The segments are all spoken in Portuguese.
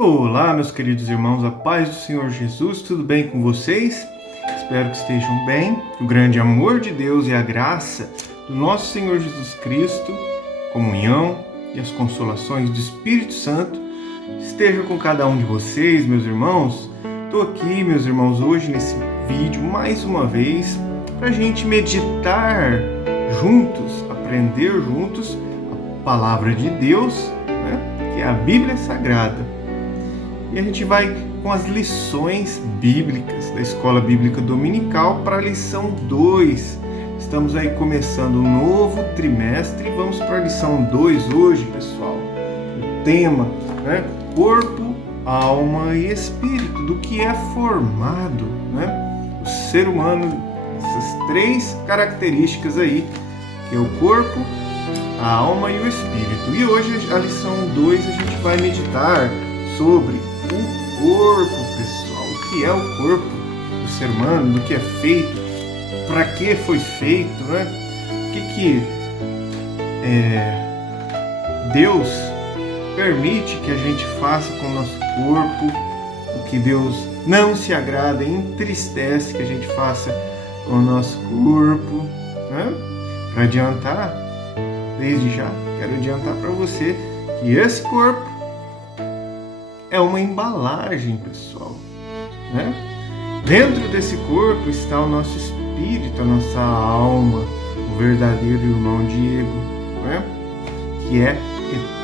Olá, meus queridos irmãos, a paz do Senhor Jesus, tudo bem com vocês? Espero que estejam bem. O grande amor de Deus e a graça do nosso Senhor Jesus Cristo, comunhão e as consolações do Espírito Santo estejam com cada um de vocês, meus irmãos. Estou aqui, meus irmãos, hoje nesse vídeo, mais uma vez, para a gente meditar juntos, aprender juntos a palavra de Deus, né? Que é a Bíblia Sagrada. E a gente vai com as lições bíblicas da Escola Bíblica Dominical para a lição 2. Estamos aí começando um novo trimestre e vamos para a lição 2 hoje, pessoal. O tema, né? Corpo, alma e espírito, do que é formado, né? O ser humano, essas três características aí, que é o corpo, a alma e o espírito. E hoje, a lição 2, a gente vai meditar sobre o corpo, pessoal. O que é o corpo do ser humano, do que é feito, para que foi feito, né? O que Deus permite que a gente faça com o nosso corpo, o que Deus não se agrada e entristece que a gente faça com o nosso corpo, né? Para adiantar, desde já, quero adiantar para você que esse corpo é uma embalagem, pessoal, né? Dentro desse corpo está o nosso espírito, a nossa alma, o verdadeiro irmão Diego, né? Que é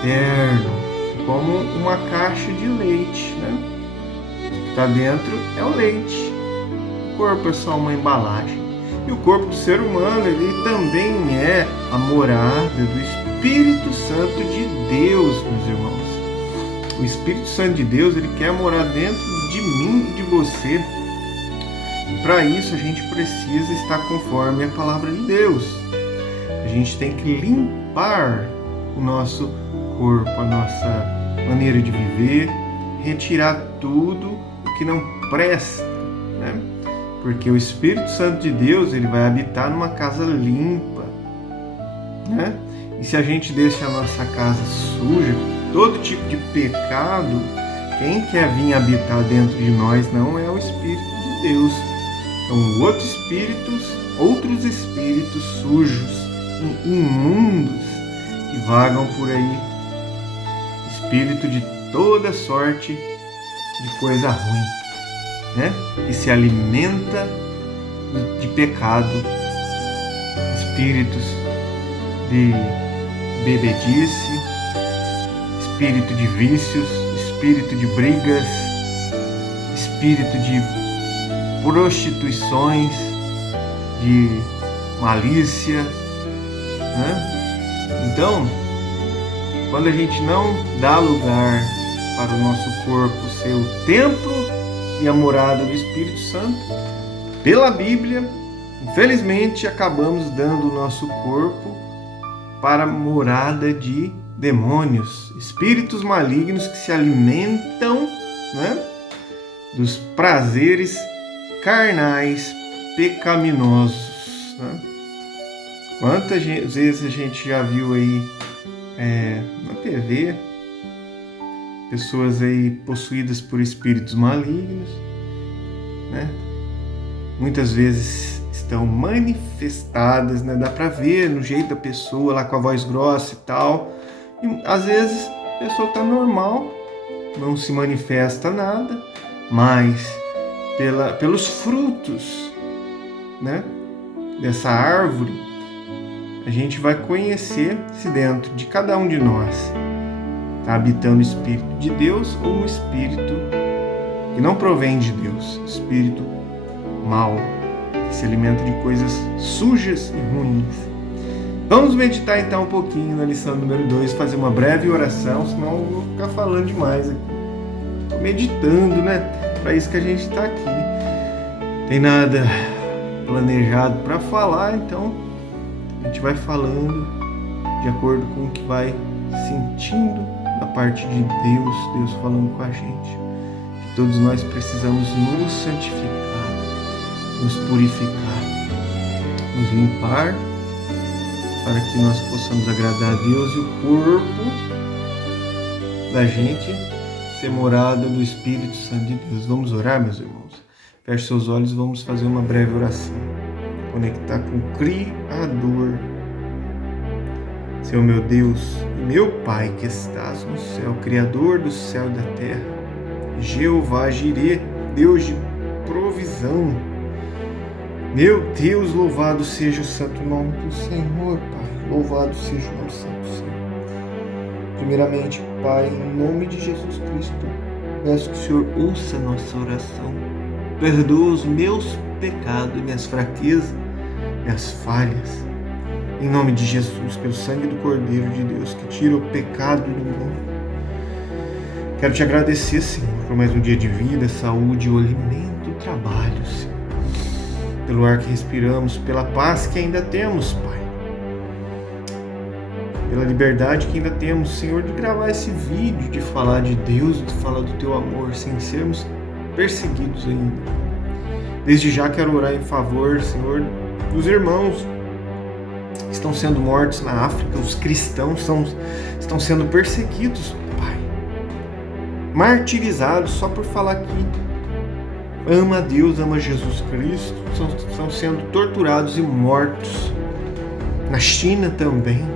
eterno, como uma caixa de leite, né? O que está dentro é o leite. O corpo é só uma embalagem. E o corpo do ser humano, ele também é a morada do Espírito Santo de Deus, meus irmãos. O Espírito Santo de Deus, ele quer morar dentro de mim e de você. E para isso a gente precisa estar conforme a palavra de Deus. A gente tem que limpar o nosso corpo, a nossa maneira de viver, retirar tudo o que não presta, né? Porque o Espírito Santo de Deus, ele vai habitar numa casa limpa, né? E se a gente deixa a nossa casa suja, todo tipo de pecado, quem quer vir habitar dentro de nós não é o Espírito de Deus. São outros espíritos sujos e imundos que vagam por aí. Espírito de toda sorte de coisa ruim, né? Que se alimenta de pecado. Espíritos de bebedice, espírito de vícios, espírito de brigas, espírito de prostituições, de malícia, né? Então, quando a gente não dá lugar para o nosso corpo ser o templo e a morada do Espírito Santo, pela Bíblia, infelizmente, acabamos dando o nosso corpo para a morada de demônios, espíritos malignos que se alimentam, né, dos prazeres carnais pecaminosos, né? Quantas vezes a gente já viu aí na TV pessoas aí possuídas por espíritos malignos, né? Muitas vezes estão manifestadas, né? Dá pra ver no jeito da pessoa lá com a voz grossa e tal. E, às vezes a pessoa está normal, não se manifesta nada, mas pelos frutos, né, dessa árvore, a gente vai conhecer se dentro de cada um de nós está habitando o Espírito de Deus ou um espírito que não provém de Deus, espírito mau, que se alimenta de coisas sujas e ruins. Vamos meditar então um pouquinho na lição número 2, fazer uma breve oração, senão eu vou ficar falando demais aqui. Estou meditando, né? Para isso que a gente está aqui. Não tem nada planejado para falar, então a gente vai falando de acordo com o que vai sentindo da parte de Deus, Deus falando com a gente. Que todos nós precisamos nos santificar, nos purificar, nos limpar, para que nós possamos agradar a Deus e o corpo da gente ser morada do Espírito Santo de Deus. Vamos orar, meus irmãos? Feche seus olhos e vamos fazer uma breve oração. Conectar com o Criador. Senhor meu Deus e meu Pai que estás no céu, Criador do céu e da terra, Jeová Jirê, Deus de provisão. Meu Deus, louvado seja o santo nome do Senhor, Pai. Louvado seja o nome santo do Senhor. Primeiramente, Pai, em nome de Jesus Cristo, peço que o Senhor ouça a nossa oração. Perdoa os meus pecados, minhas fraquezas, minhas falhas. Em nome de Jesus, pelo sangue do Cordeiro de Deus, que tira o pecado do mundo. Quero te agradecer, Senhor, por mais um dia de vida, saúde, o alimento, o trabalho, Senhor. Pelo ar que respiramos, pela paz que ainda temos, Pai. Pela liberdade que ainda temos, Senhor, de gravar esse vídeo, de falar de Deus, de falar do Teu amor, sem sermos perseguidos ainda. Desde já quero orar em favor, Senhor, dos irmãos que estão sendo mortos na África. Os cristãos estão sendo perseguidos, Pai. Martirizados só por falar que ama a Deus, ama Jesus Cristo. Estão sendo torturados e mortos. Na China também.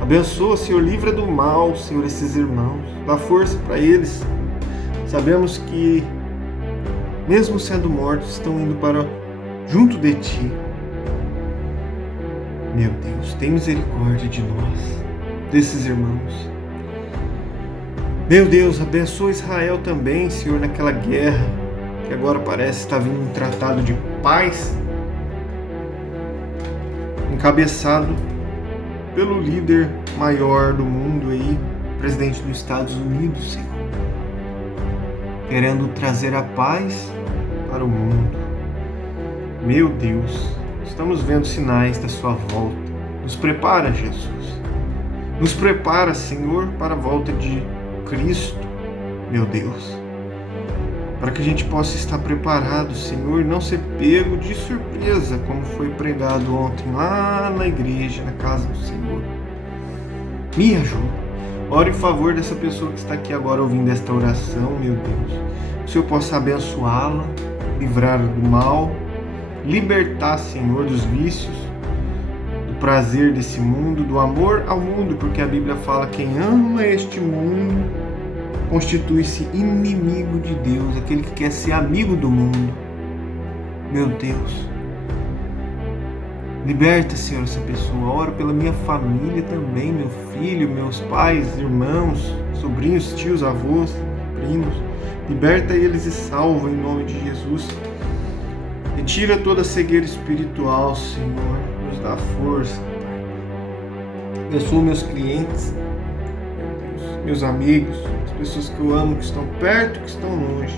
Abençoa, Senhor, livra do mal, Senhor, esses irmãos. Dá força para eles. Sabemos que, mesmo sendo mortos, estão indo para junto de Ti. Meu Deus, tem misericórdia de nós, desses irmãos. Meu Deus, abençoa Israel também, Senhor, naquela guerra que agora parece estar vindo um tratado de paz, encabeçado pelo líder maior do mundo aí, presidente dos Estados Unidos, Senhor, querendo trazer a paz para o mundo. Meu Deus, estamos vendo sinais da sua volta. Nos prepara, Jesus. Nos prepara, Senhor, para a volta de Cristo, meu Deus. Para que a gente possa estar preparado, Senhor, e não ser pego de surpresa, como foi pregado ontem lá na igreja, na casa do Senhor. Me ajuda. Ore em favor dessa pessoa que está aqui agora ouvindo esta oração, meu Deus. Que o Senhor possa abençoá-la, livrar do mal, libertar, Senhor, dos vícios, do prazer desse mundo, do amor ao mundo, porque a Bíblia fala que quem ama este mundo constitui-se inimigo de Deus, aquele que quer ser amigo do mundo. Meu Deus, liberta, Senhor, essa pessoa. Oro pela minha família também, meu filho, meus pais, irmãos, sobrinhos, tios, avós, primos. Liberta eles e salva em nome de Jesus. Retira toda a cegueira espiritual, Senhor. Nos dá força, Pai. Abençoa meus clientes, meu Deus, meus amigos, as pessoas que eu amo, que estão perto, que estão longe.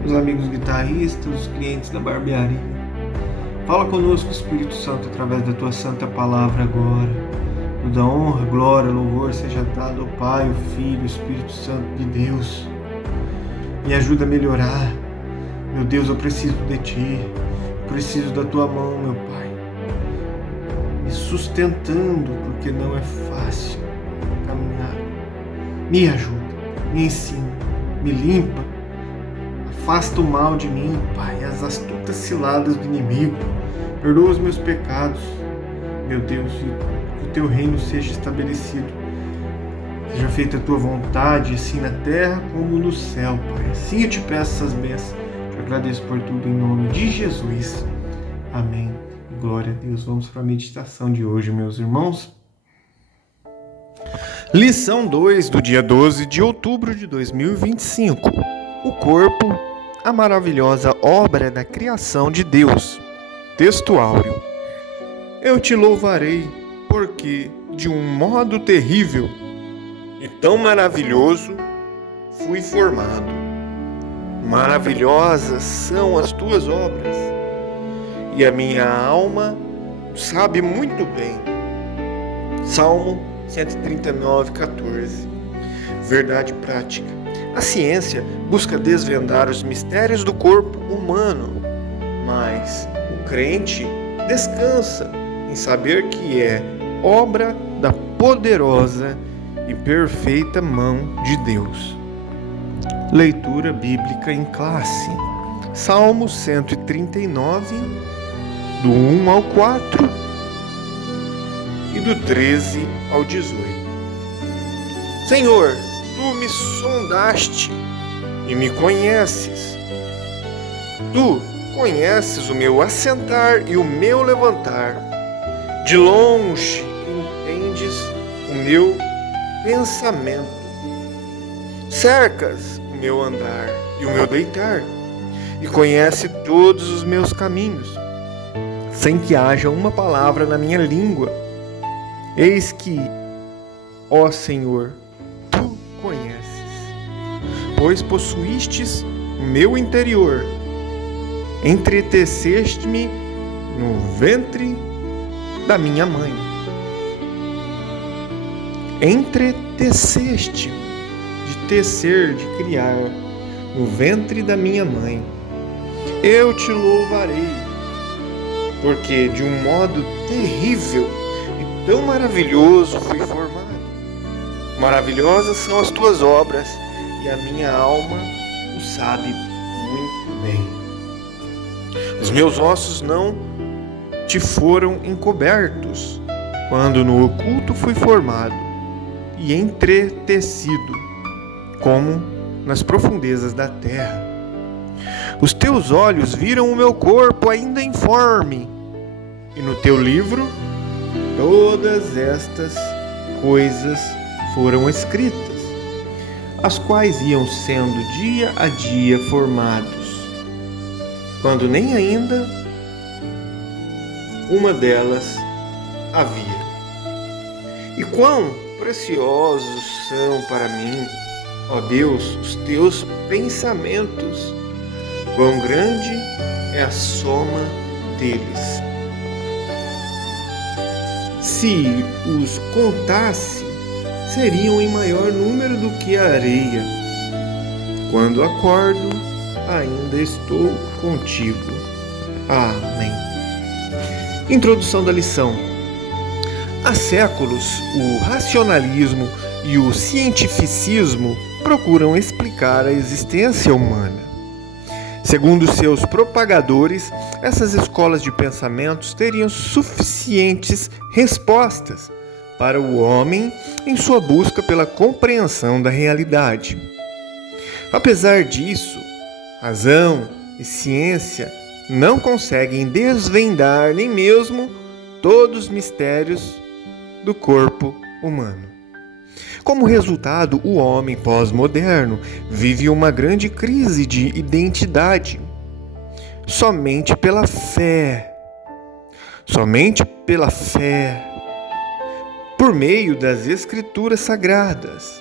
Meus amigos guitarristas, os clientes da barbearia. Fala conosco, Espírito Santo, através da Tua Santa Palavra agora. Toda honra, glória, louvor seja dado ao Pai, ao Filho, ao Espírito Santo de Deus. Me ajuda a melhorar. Meu Deus, eu preciso de Ti, eu preciso da Tua mão, meu Pai, me sustentando, porque não é fácil caminhar. Me ajuda, me ensina, me limpa, afasta o mal de mim, Pai, as astutas ciladas do inimigo, perdoa os meus pecados, meu Deus, e que o Teu reino seja estabelecido, seja feita a Tua vontade, assim na terra como no céu, Pai. Assim eu te peço essas bênçãos. Agradeço por tudo em nome de Jesus. Amém. Glória a Deus. Vamos para a meditação de hoje, meus irmãos. Lição 2 do dia 12 de outubro de 2025. O corpo, a maravilhosa obra da criação de Deus. Texto áureo. Eu te louvarei, porque de um modo terrível e tão maravilhoso fui formado. Maravilhosas são as tuas obras, e a minha alma sabe muito bem. Salmo 139, 14. Verdade prática. A ciência busca desvendar os mistérios do corpo humano, mas o crente descansa em saber que é obra da poderosa e perfeita mão de Deus. Leitura bíblica em classe. Salmo 139, do 1 ao 4 e do 13 ao 18. Senhor, Tu me sondaste e me conheces. Tu conheces o meu assentar e o meu levantar. De longe entendes o meu pensamento. Cercas o meu andar e o meu deitar, e conhece todos os meus caminhos, sem que haja uma palavra na minha língua. Eis que, ó Senhor, Tu conheces, pois possuístes o meu interior, entreteceste-me no ventre da minha mãe. Entreteceste, de tecer, de criar, no ventre da minha mãe. Eu te louvarei, porque de um modo terrível e tão maravilhoso fui formado. Maravilhosas são as tuas obras, e a minha alma o sabe muito bem. Os meus ossos não te foram encobertos, quando no oculto fui formado e entretecido, como nas profundezas da terra. Os teus olhos viram o meu corpo ainda informe, e no teu livro todas estas coisas foram escritas, as quais iam sendo dia a dia formados, quando nem ainda uma delas havia. E quão preciosos são para mim, ó Deus, os teus pensamentos, quão grande é a soma deles. Se os contasse, seriam em maior número do que a areia. Quando acordo, ainda estou contigo. Amém. Introdução da lição. Há séculos, o racionalismo e o cientificismo procuram explicar a existência humana. Segundo seus propagadores, essas escolas de pensamentos teriam suficientes respostas para o homem em sua busca pela compreensão da realidade. Apesar disso, razão e ciência não conseguem desvendar nem mesmo todos os mistérios do corpo humano. Como resultado, o homem pós-moderno vive uma grande crise de identidade. Somente pela fé, por meio das Escrituras Sagradas,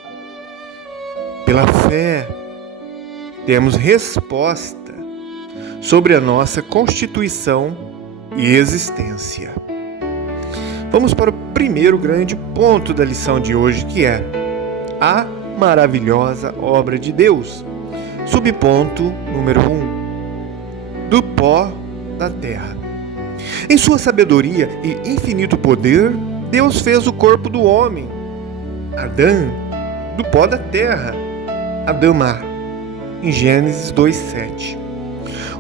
pela fé, temos resposta sobre a nossa constituição e existência. Vamos para o primeiro grande ponto da lição de hoje, que é a maravilhosa obra de Deus. Subponto número 1. Do pó da terra. Em sua sabedoria e infinito poder, Deus fez o corpo do homem, Adão, do pó da terra, Adamá, em Gênesis 2:7.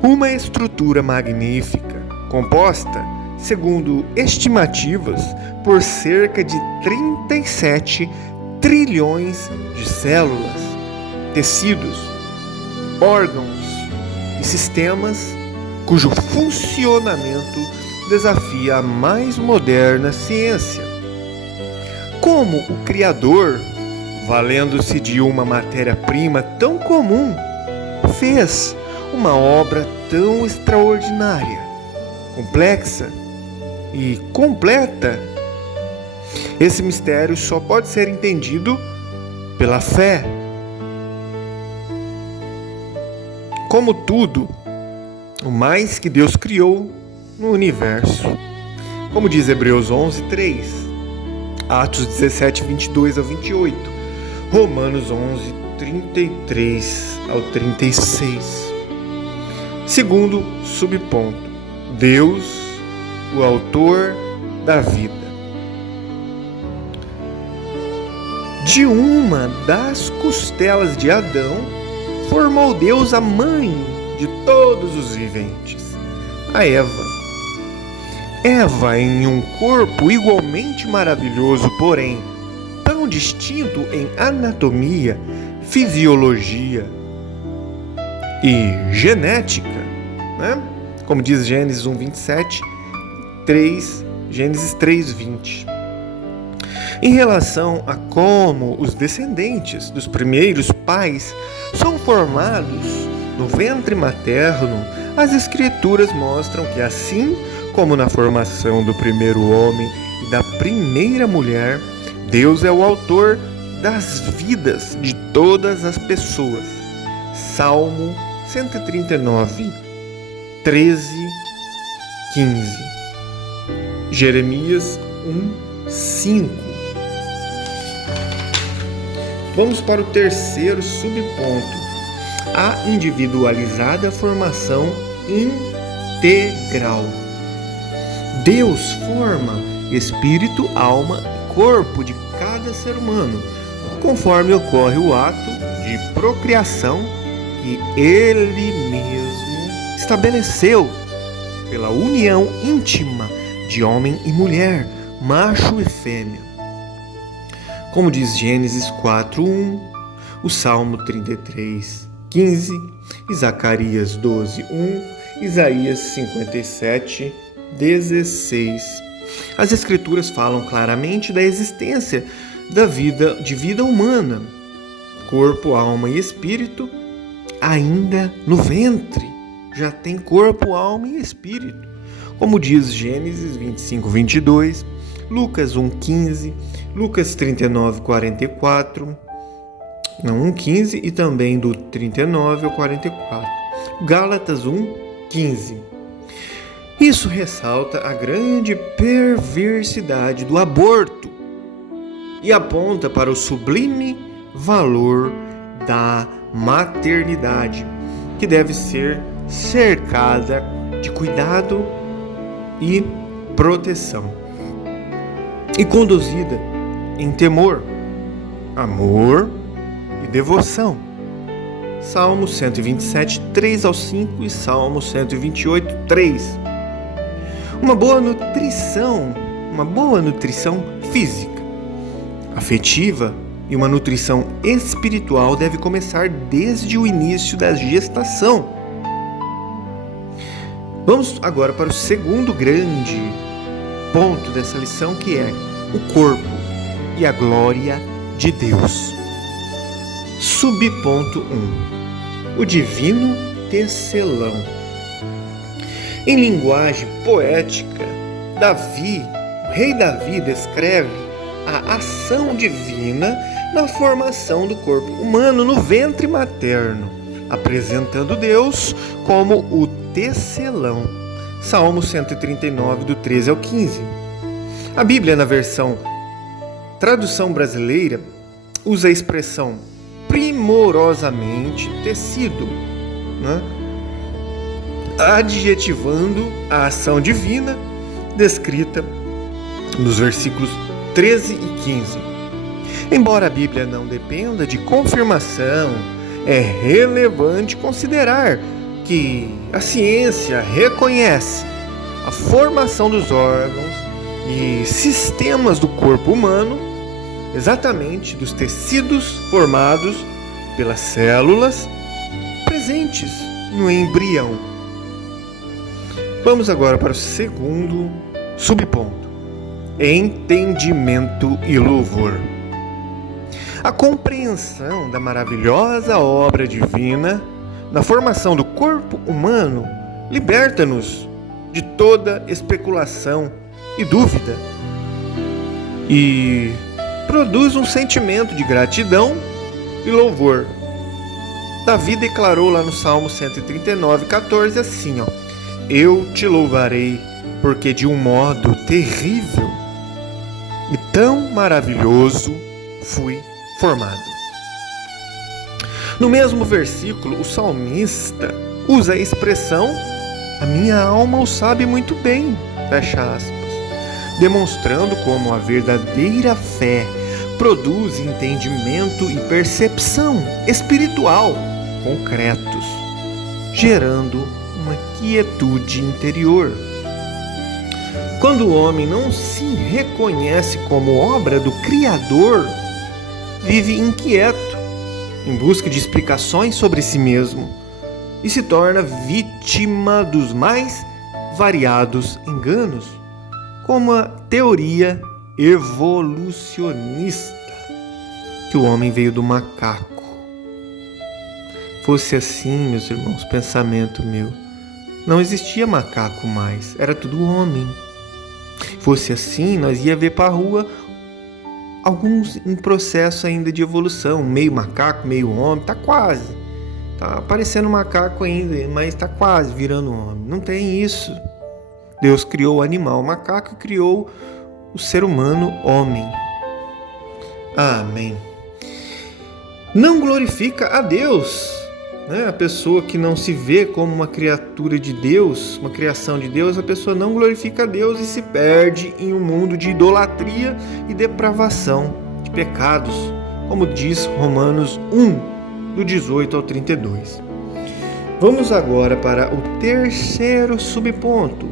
Uma estrutura magnífica, composta, segundo estimativas, por cerca de 37 trilhões de células, tecidos, órgãos e sistemas cujo funcionamento desafia a mais moderna ciência. Como o Criador, valendo-se de uma matéria-prima tão comum, fez uma obra tão extraordinária, complexa e completa? Esse mistério só pode ser entendido pela fé. Como tudo, o mais que Deus criou no universo. Como diz Hebreus 11:3, Atos 17:22 a 28, Romanos 11:33 ao 36. Segundo subponto, Deus, o autor da vida. De uma das costelas de Adão formou Deus a mãe de todos os viventes, a Eva. Eva em um corpo igualmente maravilhoso, porém tão distinto em anatomia, fisiologia e genética, né? Como diz Gênesis 1:27, Gênesis 3:20. Em relação a como os descendentes dos primeiros pais são formados no ventre materno, as Escrituras mostram que, assim como na formação do primeiro homem e da primeira mulher, Deus é o autor das vidas de todas as pessoas. Salmo 139, 13, 15. Jeremias 1, 5. Vamos para o terceiro subponto: a individualizada formação integral. Deus forma espírito, alma e corpo de cada ser humano, conforme ocorre o ato de procriação que Ele mesmo estabeleceu pela união íntima de homem e mulher, macho e fêmea. Como diz Gênesis 4:1, o Salmo 33:15, e Zacarias 12:1, Isaías 57:16. As Escrituras falam claramente da existência de vida humana, corpo, alma e espírito, ainda no ventre. Já tem corpo, alma e espírito. Como diz Gênesis 25:22, Lucas 1:15, Lucas 39:44, 1:15 e também do 39 ao 44. Gálatas 1:15. Isso ressalta a grande perversidade do aborto e aponta para o sublime valor da maternidade, que deve ser cercada de cuidado e proteção e conduzida em temor, amor e devoção. Salmo 127, 3 ao 5 e Salmo 128, 3. Uma boa nutrição física, afetiva e uma nutrição espiritual deve começar desde o início da gestação. Vamos agora para o segundo grande ponto dessa lição, que é o corpo e a glória de Deus. Subponto 1. O divino tecelão. Em linguagem poética, o rei Davi descreve a ação divina na formação do corpo humano no ventre materno, apresentando Deus como o tecelão. Salmo 139, do 13 ao 15. A Bíblia, na versão tradução brasileira, usa a expressão primorosamente tecido, né? Adjetivando a ação divina descrita nos versículos 13 e 15. Embora a Bíblia não dependa de confirmação, é relevante considerar que a ciência reconhece a formação dos órgãos e sistemas do corpo humano, exatamente dos tecidos formados pelas células presentes no embrião. Vamos agora para o segundo subponto: entendimento e louvor. A compreensão da maravilhosa obra divina na formação do corpo humano liberta-nos de toda especulação e dúvida e produz um sentimento de gratidão e louvor. Davi declarou lá no Salmo 139:14 assim, eu te louvarei, porque de um modo terrível e tão maravilhoso fui formado. No mesmo versículo, o salmista usa a expressão a minha alma o sabe muito bem, fecha aspas, demonstrando como a verdadeira fé produz entendimento e percepção espiritual concretos, gerando uma quietude interior. Quando o homem não se reconhece como obra do Criador, vive inquieto, em busca de explicações sobre si mesmo, e se torna vítima dos mais variados enganos, como a teoria evolucionista, que o homem veio do macaco. Fosse assim, meus irmãos, pensamento meu, não existia macaco mais, era tudo homem. Fosse assim, nós ia ver para a rua alguns em processo ainda de evolução, meio macaco, meio homem, tá quase. Tá parecendo macaco ainda, mas tá quase virando homem. Não tem isso. Deus criou o animal macaco e criou o ser humano homem. Amém. Não glorifica a Deus, né? A pessoa que não se vê como uma criatura de Deus, uma criação de Deus, a pessoa não glorifica a Deus e se perde em um mundo de idolatria e depravação, de pecados, como diz Romanos 1, do 18 ao 32. Vamos agora para o terceiro subponto,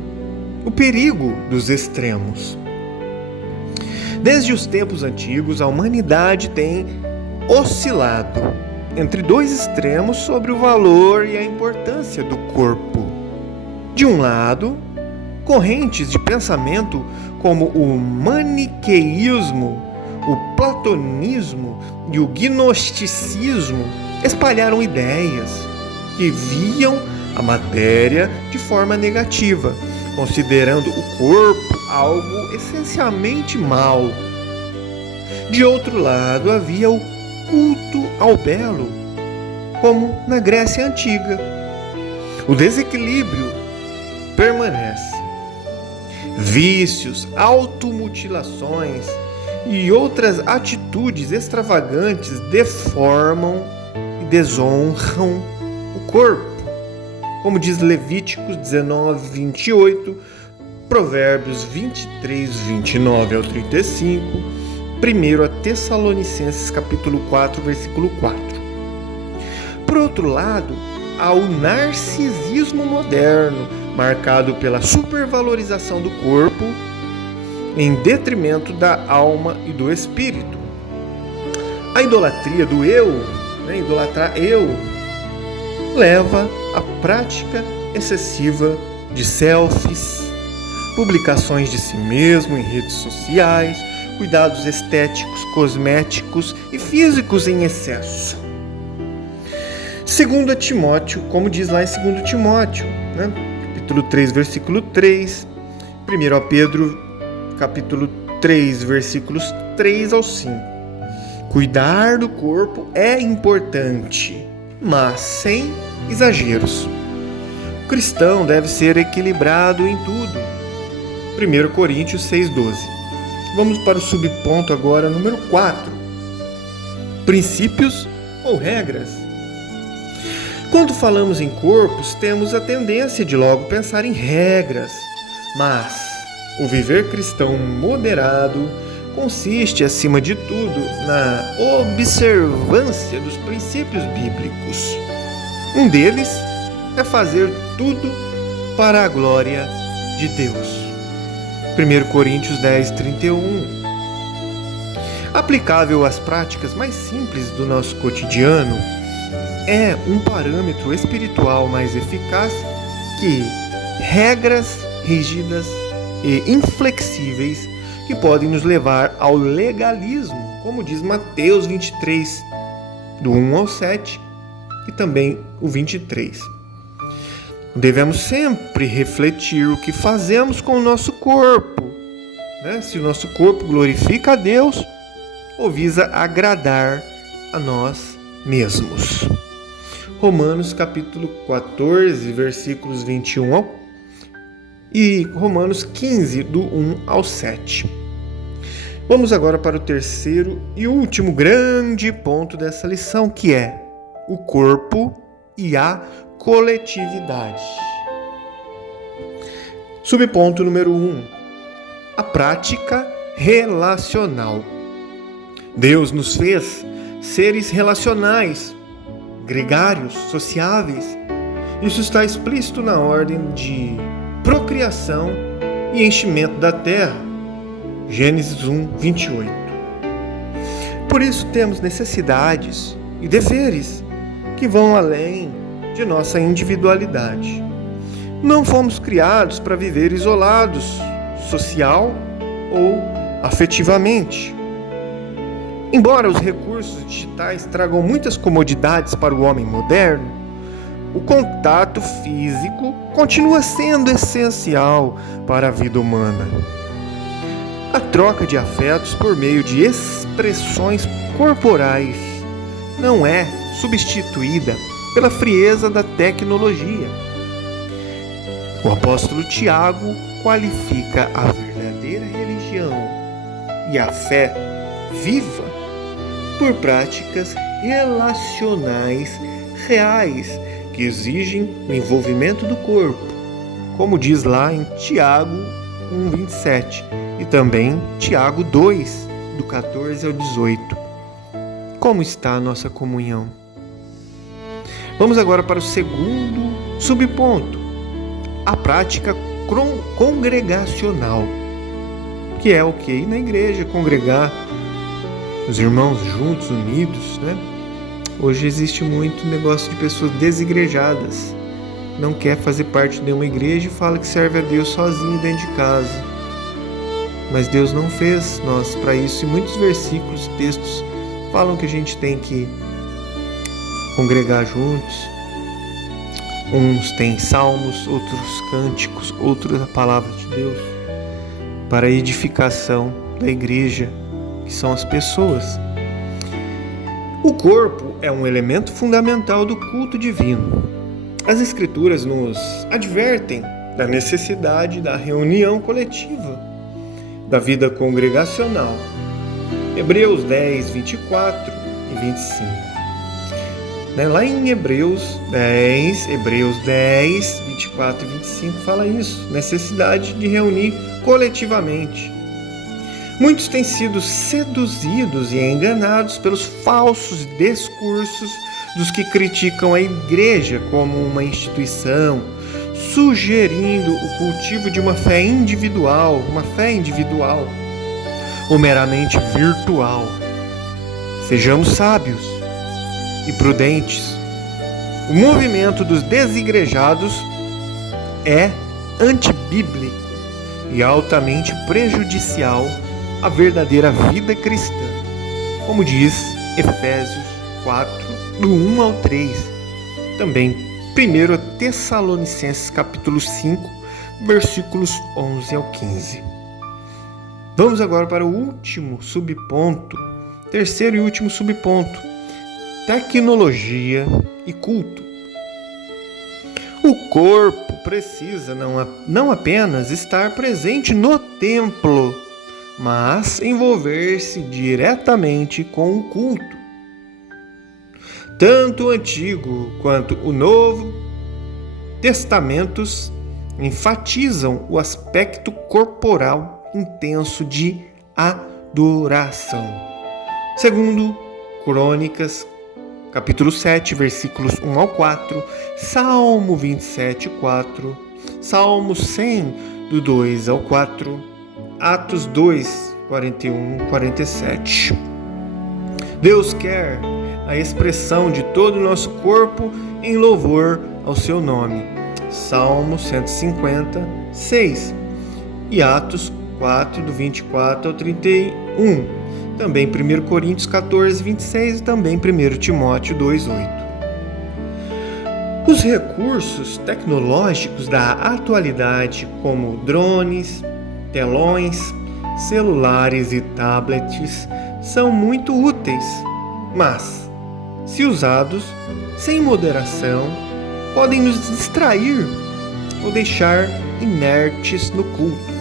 o perigo dos extremos. Desde os tempos antigos, a humanidade tem oscilado entre dois extremos sobre o valor e a importância do corpo. De um lado, correntes de pensamento como o maniqueísmo, o platonismo e o gnosticismo espalharam ideias que viam a matéria de forma negativa, considerando o corpo algo essencialmente mau. De outro lado, havia o culto ao belo, como na Grécia Antiga. O desequilíbrio permanece. Vícios, automutilações e outras atitudes extravagantes deformam e desonram o corpo, como diz Levíticos 19, 28, Provérbios 23, 29 ao 35, 1 Tessalonicenses capítulo 4, versículo 4. Por outro lado, há o narcisismo moderno, marcado pela supervalorização do corpo em detrimento da alma e do espírito. A idolatria do eu, idolatrar eu, leva à prática excessiva de selfies, publicações de si mesmo em redes sociais, cuidados estéticos, cosméticos e físicos em excesso. 2 Timóteo, como diz lá em 2 Timóteo, capítulo 3, versículo 3, 1 Pedro, capítulo 3, versículos 3 ao 5. Cuidar do corpo é importante, mas sem exageros. O cristão deve ser equilibrado em tudo. 1 Coríntios 6,12. Vamos para o subponto agora número 4. Princípios ou regras? Quando falamos em corpos, temos a tendência de logo pensar em regras, mas o viver cristão moderado consiste, acima de tudo, na observância dos princípios bíblicos. Um deles é fazer tudo para a glória de Deus. 1 Coríntios 10, 31. Aplicável às práticas mais simples do nosso cotidiano, é um parâmetro espiritual mais eficaz que regras rígidas e inflexíveis que podem nos levar ao legalismo, como diz Mateus 23, do 1 ao 7 e também o 23. Devemos sempre refletir o que fazemos com o nosso corpo, se o nosso corpo glorifica a Deus ou visa agradar a nós mesmos. Romanos capítulo 14, versículos 21 e Romanos 15, do 1 ao 7. Vamos agora para o terceiro e último grande ponto dessa lição, que é o corpo e a coletividade. Subponto número 1. A prática relacional. Deus nos fez seres relacionais, gregários, sociáveis. Isso está explícito na ordem de procriação e enchimento da terra. Gênesis 1, 28. Por isso temos necessidades e deveres que vão além de nossa individualidade. Não fomos criados para viver isolados, social ou afetivamente. Embora os recursos digitais tragam muitas comodidades para o homem moderno, o contato físico continua sendo essencial para a vida humana. A troca de afetos por meio de expressões corporais não é substituída pela frieza da tecnologia. O apóstolo Tiago qualifica a verdadeira religião e a fé viva por práticas relacionais reais que exigem o envolvimento do corpo, como diz lá em Tiago 1:27 e também Tiago 2, do 14 ao 18. Como está a nossa comunhão? Vamos agora para o segundo subponto, a prática congregacional, que é o que ir na igreja, congregar os irmãos juntos, unidos, né? Hoje existe muito negócio de pessoas desigrejadas, não quer fazer parte de nenhuma igreja e fala que serve a Deus sozinho dentro de casa. Mas Deus não fez nós para isso, e muitos versículos, textos falam que a gente tem que congregar juntos. Uns têm salmos, outros cânticos, outros a palavra de Deus, para a edificação da igreja, que são as pessoas. O corpo é um elemento fundamental do culto divino. As Escrituras nos advertem da necessidade da reunião coletiva, da vida congregacional. Hebreus 10, 24 e 25. Lá em Hebreus 10, 24 e 25 fala isso, necessidade de reunir coletivamente. Muitos têm sido seduzidos e enganados pelos falsos discursos dos que criticam a igreja como uma instituição, sugerindo o cultivo de uma fé individual ou meramente virtual. Sejamos sábios e prudentes. O movimento dos desigrejados é antibíblico e altamente prejudicial à verdadeira vida cristã, como diz Efésios 4, do 1 ao 3. Também 1 Tessalonicenses capítulo 5, versículos 11 ao 15. Vamos agora para o último subponto, terceiro e último subponto, tecnologia e culto. O corpo precisa não apenas estar presente no templo, mas envolver-se diretamente com o culto. Tanto o Antigo quanto o Novo Testamentos enfatizam o aspecto corporal intenso de adoração. Segundo Crônicas, capítulo 7, versículos 1 ao 4, Salmo 27, 4, Salmo 100, do 2 ao 4, Atos 2, 41, 47. Deus quer a expressão de todo o nosso corpo em louvor ao seu nome. Salmo 150, 6 e Atos 4, do 24 ao 31. Também 1 Coríntios 14, 26 e também 1 Timóteo 2, 8. Os recursos tecnológicos da atualidade, como drones, telões, celulares e tablets, são muito úteis, mas, se usados sem moderação, podem nos distrair ou deixar inertes no culto.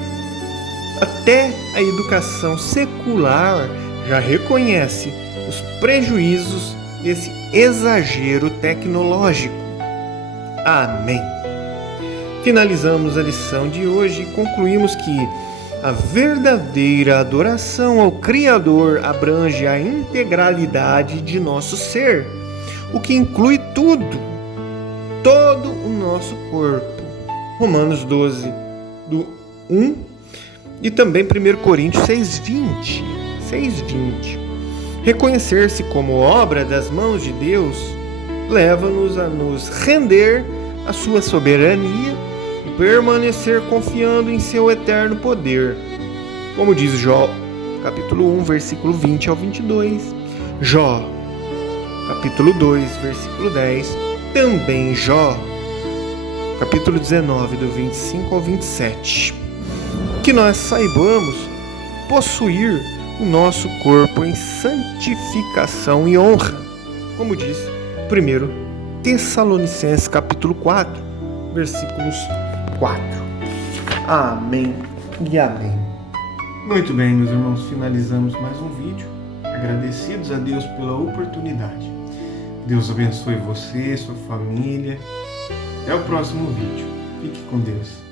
Até a educação secular já reconhece os prejuízos desse exagero tecnológico. Amém. Finalizamos a lição de hoje e concluímos que a verdadeira adoração ao Criador abrange a integralidade de nosso ser. o que inclui tudo, todo o nosso corpo. Romanos 12, do 1 e também 1 Coríntios 6:20. Reconhecer-se como obra das mãos de Deus leva-nos a nos render à sua soberania e permanecer confiando em seu eterno poder. Como diz Jó, capítulo 1, versículo 20 ao 22. Jó, capítulo 2, versículo 10. Também Jó, capítulo 19, do 25 ao 27. Que nós saibamos possuir o nosso corpo em santificação e honra, como diz 1 Tessalonicenses capítulo 4, versículos 4. Amém e amém. Muito bem, meus irmãos, finalizamos mais um vídeo. Agradecidos a Deus pela oportunidade. Deus abençoe você, sua família. Até o próximo vídeo. Fique com Deus.